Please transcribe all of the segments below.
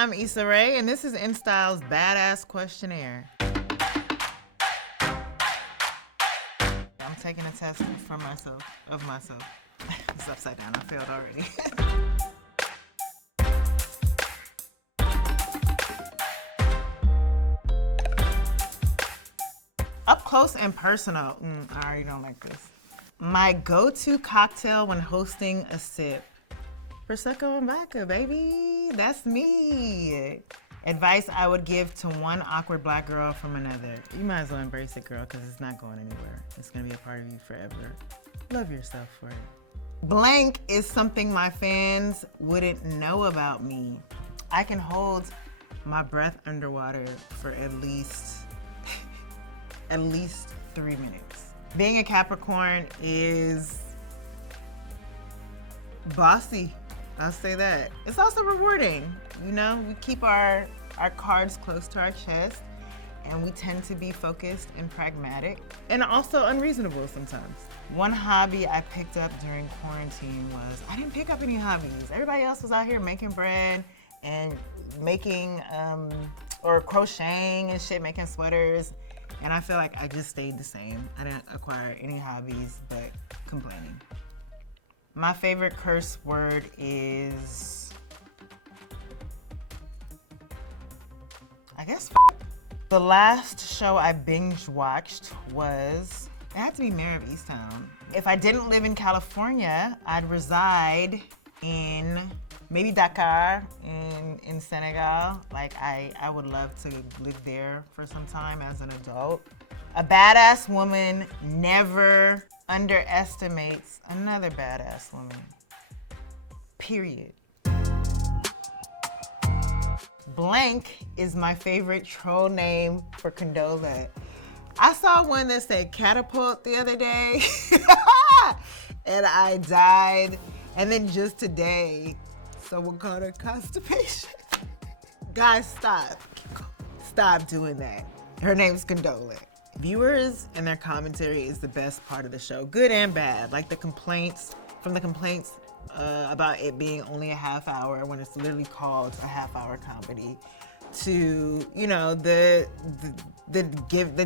I'm Issa Rae, and this is InStyle's Badass Questionnaire. I'm taking a test for myself, of myself. It's upside down, I failed already. Up close and personal. I already don't like this. My go-to cocktail when hosting a sip. Prosecco and vodka, baby. That's me. Advice I would give to one awkward black girl from another. You might as well embrace it, girl, because it's not going anywhere. It's going to be a part of you forever. Love yourself for it. Blank is something my fans wouldn't know about me. I can hold my breath underwater for at least 3 minutes. Being a Capricorn is bossy. I'll say that. It's also rewarding. You know, we keep our cards close to our chest, and we tend to be focused and pragmatic, and also unreasonable sometimes. One hobby I picked up during quarantine was, I didn't pick up any hobbies. Everybody else was out here making bread and making, or crocheting and shit, making sweaters. And I feel like I just stayed the same. I didn't acquire any hobbies but complaining. My favorite curse word is, I guess, The last show I binge watched was, it had to be Mare of Easttown. If I didn't live in California, I'd reside in maybe Dakar in Senegal. Like I would love to live there for some time as an adult. A badass woman never underestimates another badass woman. Period. Blank is my favorite troll name for condola. I saw one that said catapult the other day and I died. And then just today, someone called her constipation. Guys, stop. Stop doing that. Her name's Condola. Viewers and their commentary is the best part of the show, good and bad. Like the complaints about it being only a half hour when it's literally called a half-hour comedy, to, you know, the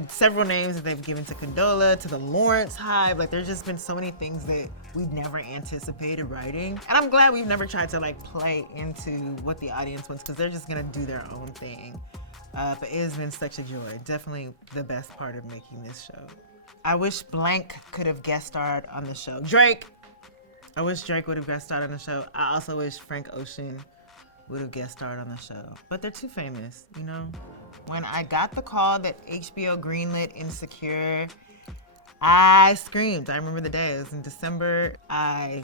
several names that they've given to Condola, to the Lawrence Hive. Like, there's just been so many things that we've never anticipated writing. And I'm glad we've never tried to like play into what the audience wants, because they're just gonna do their own thing. But it has been such a joy. Definitely the best part of making this show. I wish Blank could have guest starred on the show. Drake. I wish Drake would have guest starred on the show. I also wish Frank Ocean would have guest starred on the show. But they're too famous, you know? When I got the call that HBO greenlit Insecure, I screamed. I remember the day. It was in December. I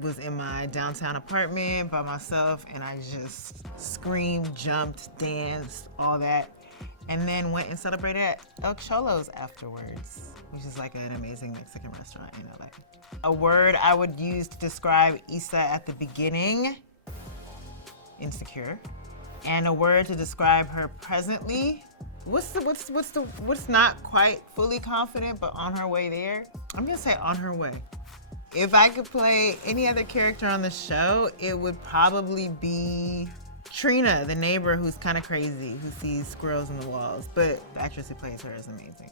was in my downtown apartment by myself, and I just screamed, jumped, danced, all that. And then went and celebrated at El Cholo's afterwards, which is like an amazing Mexican restaurant in LA. A word I would use to describe Issa at the beginning, insecure. And a word to describe her presently, what's not quite fully confident, but on her way there? I'm gonna say on her way. If I could play any other character on the show, it would probably be Trina, the neighbor who's kind of crazy, who sees squirrels in the walls, but the actress who plays her is amazing.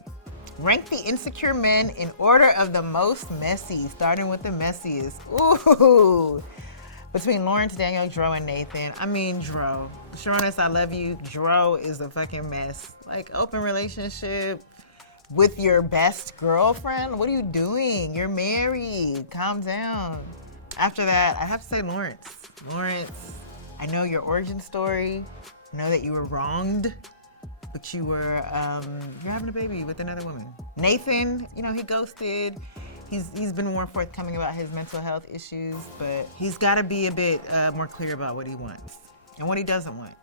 Rank the insecure men in order of the most messy, starting with the messiest. Ooh. Between Lawrence, Daniel, Dro, and Nathan. I mean, Dro. Sharonis, I love you. Dro is a fucking mess. Like, open relationship with your best girlfriend? What are you doing? You're married. Calm down. After that, I have to say Lawrence. Lawrence, I know your origin story. I know that you were wronged, but you're having a baby with another woman. Nathan, you know, he ghosted. He's been more forthcoming about his mental health issues, but he's got to be a bit more clear about what he wants and what he doesn't want.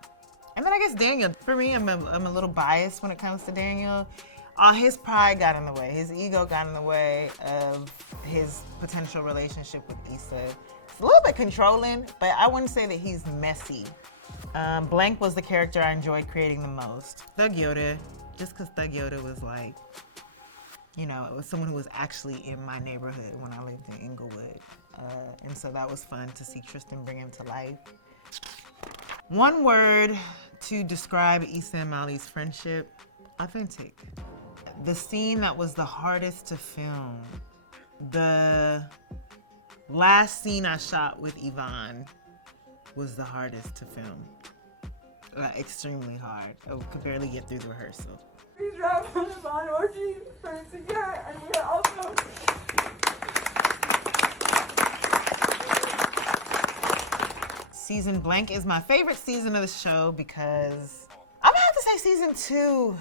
And then I guess Daniel. For me, I'm a little biased when it comes to Daniel. His pride got in the way. His ego got in the way of his potential relationship with Issa. It's a little bit controlling, but I wouldn't say that he's messy. Blank was the character I enjoyed creating the most. Thug Yoda, just because Thug Yoda was like, you know, it was someone who was actually in my neighborhood when I lived in Inglewood. And so that was fun to see Tristan bring him to life. One word to describe Issa and Molly's friendship: authentic. The scene that was the hardest to film, the last scene I shot with Yvonne, was the hardest to film. Extremely hard. I could barely get through the rehearsal. We drive on the bond or she friends together, and we also. Season blank is my favorite season of the show because I'm gonna have to say season 2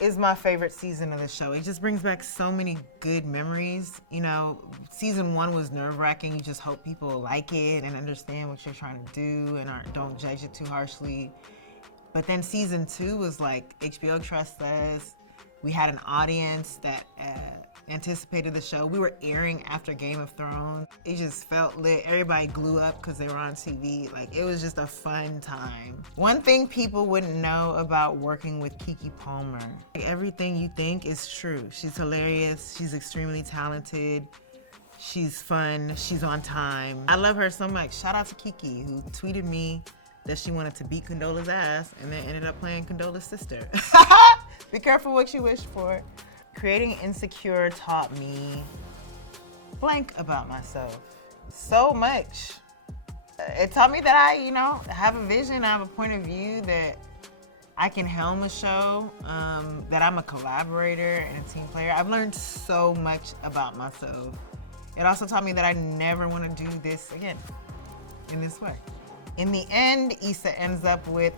is my favorite season of the show. It just brings back so many good memories. You know, season 1 was nerve-wracking. You just hope people like it and understand what you're trying to do and don't judge it too harshly. But then season 2 was like, HBO trusts us. We had an audience that anticipated the show. We were airing after Game of Thrones. It just felt lit. Everybody glue up because they were on TV. Like, it was just a fun time. One thing people wouldn't know about working with Keke Palmer: everything you think is true. She's hilarious. She's extremely talented. She's fun. She's on time. I love her so much. Shout out to Keke, who tweeted me that she wanted to beat Condola's ass and then ended up playing Condola's sister. Be careful what you wish for. Creating Insecure taught me blank about myself. So much. It taught me that I, have a vision, I have a point of view, that I can helm a show, that I'm a collaborator and a team player. I've learned so much about myself. It also taught me that I never want to do this again in this way. In the end, Issa ends up with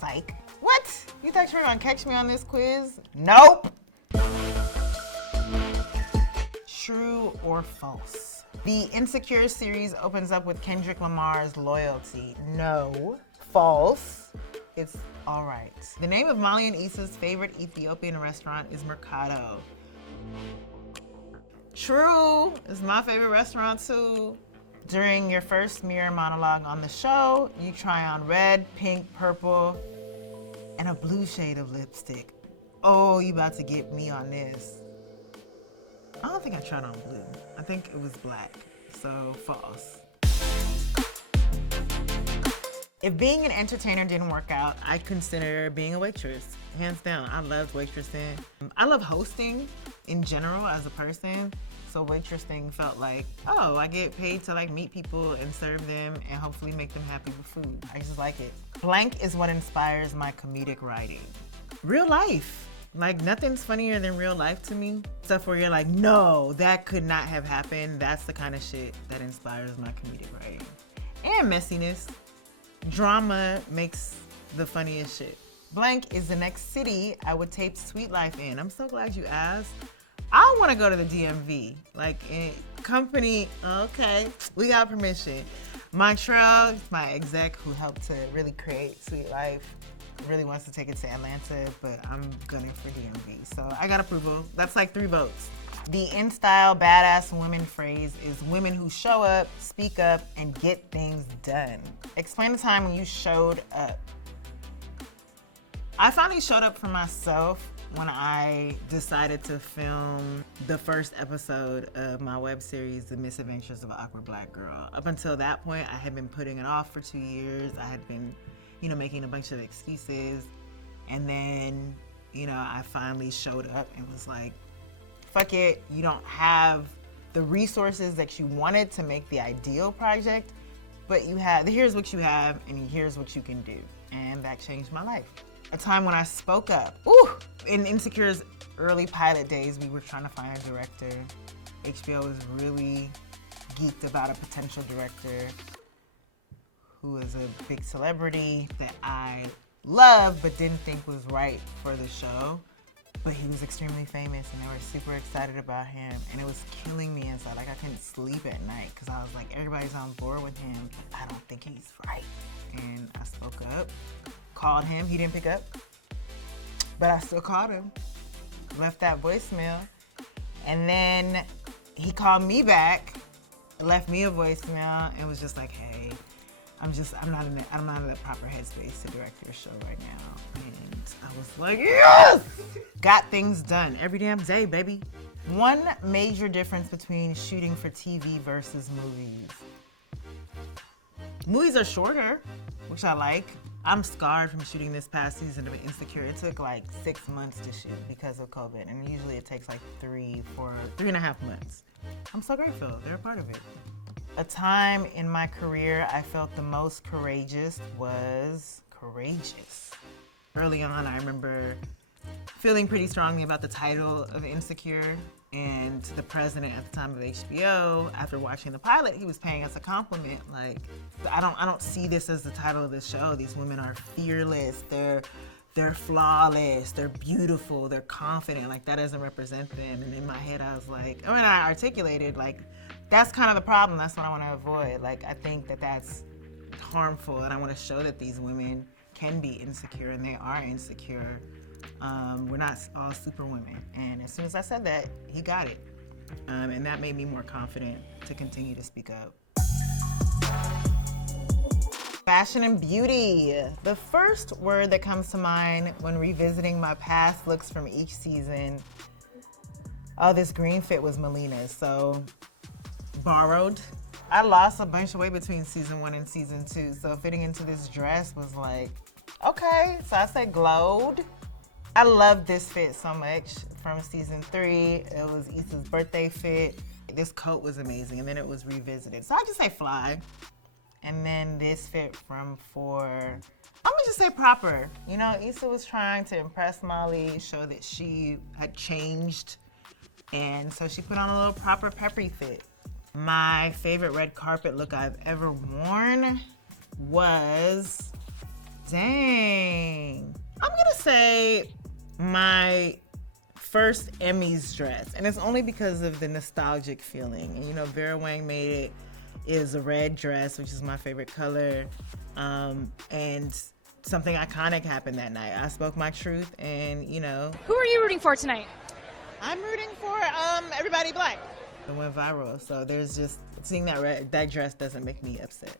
psych. What? You thought you were gonna catch me on this quiz? Nope. True or false? The Insecure series opens up with Kendrick Lamar's loyalty. No. False. It's all right. The name of Molly and Issa's favorite Ethiopian restaurant is Merkato. True. It's my favorite restaurant too. During your first Mare monologue on the show, you try on red, pink, purple, and a blue shade of lipstick. Oh, you about to get me on this. I don't think I tried on blue. I think it was black, so false. If being an entertainer didn't work out, I'd consider being a waitress. Hands down, I loved waitressing. I love hosting in general as a person. So waitressing felt like, oh, I get paid to meet people and serve them and hopefully make them happy with food. I just like it. Blank is what inspires my comedic writing. Real life. Nothing's funnier than real life to me. Stuff where you're like, no, that could not have happened. That's the kind of shit that inspires my comedic writing. And messiness. Drama makes the funniest shit. Blank is the next city I would tape Sweet Life in. I'm so glad you asked. I want to go to the DMV. Company, okay, we got permission. Montreal, my exec who helped to really create Sweet Life, really wants to take it to Atlanta, but I'm gunning for DMV. So I got approval. That's 3 votes. The InStyle badass women phrase is women who show up, speak up, and get things done. Explain the time when you showed up. I finally showed up for myself when I decided to film the first episode of my web series, The Misadventures of an Awkward Black Girl. Up until that point, I had been putting it off for 2 years. I had been, making a bunch of excuses. And then, I finally showed up and was like, fuck it. You don't have the resources that you wanted to make the ideal project, but here's what you have and here's what you can do. And that changed my life. A time when I spoke up. Ooh! In Insecure's early pilot days, we were trying to find a director. HBO was really geeked about a potential director who was a big celebrity that I loved but didn't think was right for the show. But he was extremely famous and they were super excited about him, and it was killing me inside. I couldn't sleep at night because I was like, everybody's on board with him, but I don't think he's right. And I spoke up. Called him, he didn't pick up, but I still called him, left that voicemail, and then he called me back, left me a voicemail, and was just like, hey, I'm not in the proper headspace to direct your show right now. And I was like, yes! Got things done every damn day, baby. One major difference between shooting for TV versus movies. Movies are shorter. which I like. I'm scarred from shooting this past season of Insecure. It took like 6 months to shoot because of COVID, and usually it takes like 3.5 months. I'm so grateful they're a part of it. A time in my career I felt the most courageous was courageous. Early on, I remember feeling pretty strongly about the title of Insecure, and the president at the time of HBO, after watching the pilot, he was paying us a compliment. Like, I don't see this as the title of this show. These women are fearless, they're flawless, they're beautiful, they're confident. Like, that doesn't represent them. And in my head, I was like, when I articulated, like, that's kind of the problem. That's what I want to avoid. Like, I think that that's harmful, and I want to show that these women can be insecure, and they are insecure. We're not all super women. And as soon as I said that, he got it. And that made me more confident to continue to speak up. Fashion and beauty. The first word that comes to mind when revisiting my past looks from each season, this green fit was Melina's, so borrowed. I lost a bunch of weight between season 1 and season 2, so fitting into this dress was like, okay, so I said glowed. I love this fit so much. From season 3, it was Issa's birthday fit. This coat was amazing, and then it was revisited. So I just say fly. And then this fit from 4, I'm gonna just say proper. You know, Issa was trying to impress Molly, show that she had changed. And so she put on a little proper peppery fit. My favorite red carpet look I've ever worn was, dang. I'm gonna say my first Emmys dress, and it's only because of the nostalgic feeling. And you know, Vera Wang made it. Is a red dress, which is my favorite color, and something iconic happened that night. I spoke my truth, and you know. Who are you rooting for tonight? I'm rooting for Everybody Black. It went viral, so there's just seeing that dress doesn't make me upset.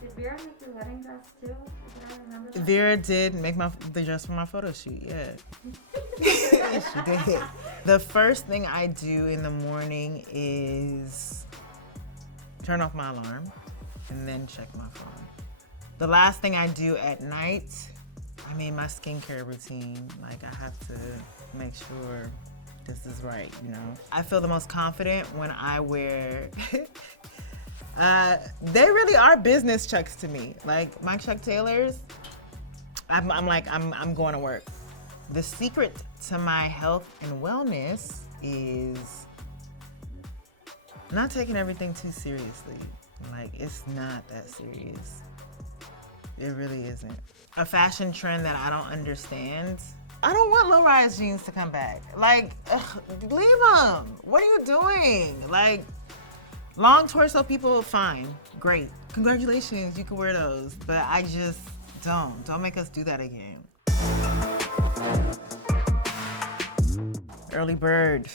Did Vera make your wedding dress too? Did I remember that? Vera did make the dress for my photo shoot, yeah. She did. The first thing I do in the morning is turn off my alarm and then check my phone. The last thing I do at night, I mean, my skincare routine. Like, I have to make sure this is right, you know? I feel the most confident when I wear, they really are business Chucks to me. Like, my Chuck Taylors, I'm going to work. The secret to my health and wellness is not taking everything too seriously. Like, it's not that serious. It really isn't. A fashion trend that I don't understand. I don't want low-rise jeans to come back. Like, leave them. What are you doing? Like, long torso people, fine, great. Congratulations, you can wear those. But I just don't make us do that again. Early bird.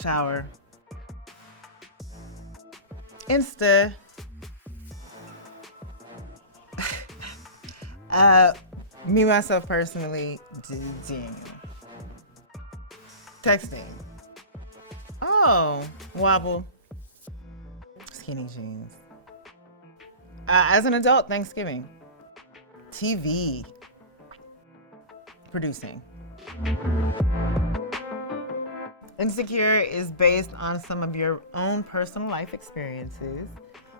Shower. Insta. Me, myself, personally, Daniel. Texting. Oh, wobble. Skinny jeans. As an adult, Thanksgiving. TV. Producing. Insecure is based on some of your own personal life experiences.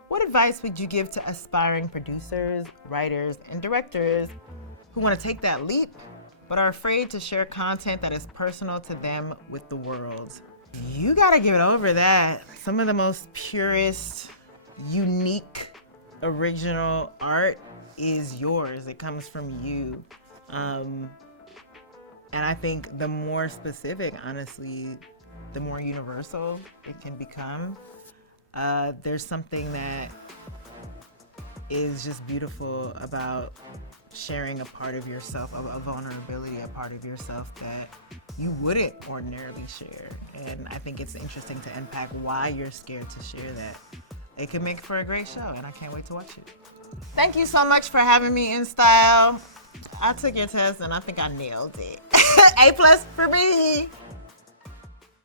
What advice would you give to aspiring producers, writers, and directors who want to take that leap but are afraid to share content that is personal to them with the world? You gotta get over that. Some of the most purest, unique, original art is yours. It comes from you. And I think the more specific, honestly, the more universal it can become. There's something that is just beautiful about sharing a part of yourself, a vulnerability, a part of yourself that you wouldn't ordinarily share. And I think it's interesting to unpack why you're scared to share that. It could make for a great show, and I can't wait to watch it. Thank you so much for having me, InStyle. I took your test, and I think I nailed it. A+ for me.